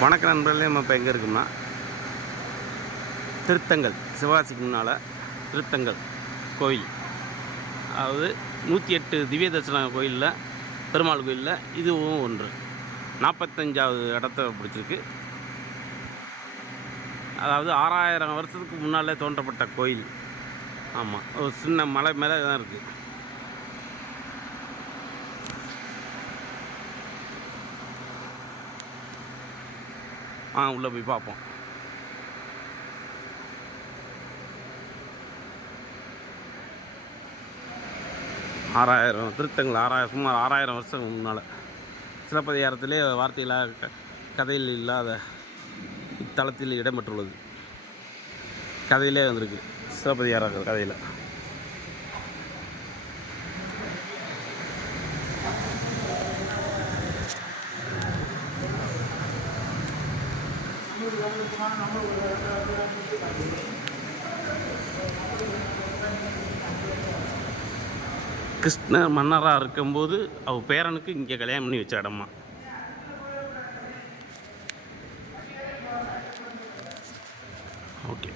வணக்க நண்பர்களே, நம்ம இப்போ எங்கே இருக்கோம்னா திருத்தங்கல், சிவகாசிக்கு முன்னால் திருத்தங்கல் கோயில். அதாவது 108 திவ்ய தரிசன கோயிலில், பெருமாள் கோயிலில் இதுவும் ஒன்று. 45வது இடத்த பிடிச்சிருக்கு. அதாவது 6000 வருஷத்துக்கு முன்னாலே தோன்றப்பட்ட கோயில். ஆமாம், ஒரு சின்ன மலை மேலே தான் இருக்குது. உள்ளே போய் பார்ப்போம். திருத்தங்கல் 6000, சுமார் 6000 வருஷம் முன்னால் சிலப்பதிகாரத்திலே வார்த்தைகளாக கதையில் இல்லாத இத்தலத்தில் இடம்பெற்றுள்ளது. கதையிலே வந்திருக்கு, சிலப்பதிகார கதையில். கிருஷ்ணர் மன்னராக இருக்கும்போது அவ பேரனுக்கு இங்கே கல்யாணம் பண்ணி வச்ச இடமா. ஓகே.